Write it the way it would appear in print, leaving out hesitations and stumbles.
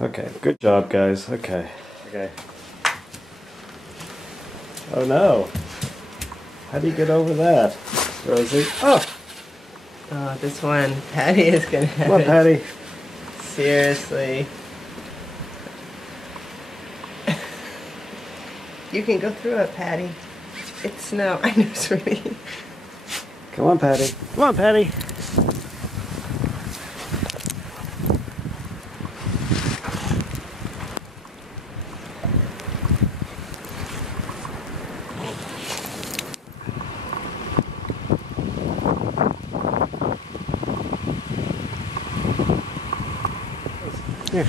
Okay, good job, guys. Okay. Okay. Oh no. How do you get over that, Rosie? Oh! Oh, this one. Patty is gonna have Come on, Patty. Seriously. You can go through it, Patty. It's snow. I know, sweetie. Come on, Patty. Come on, Patty. Here.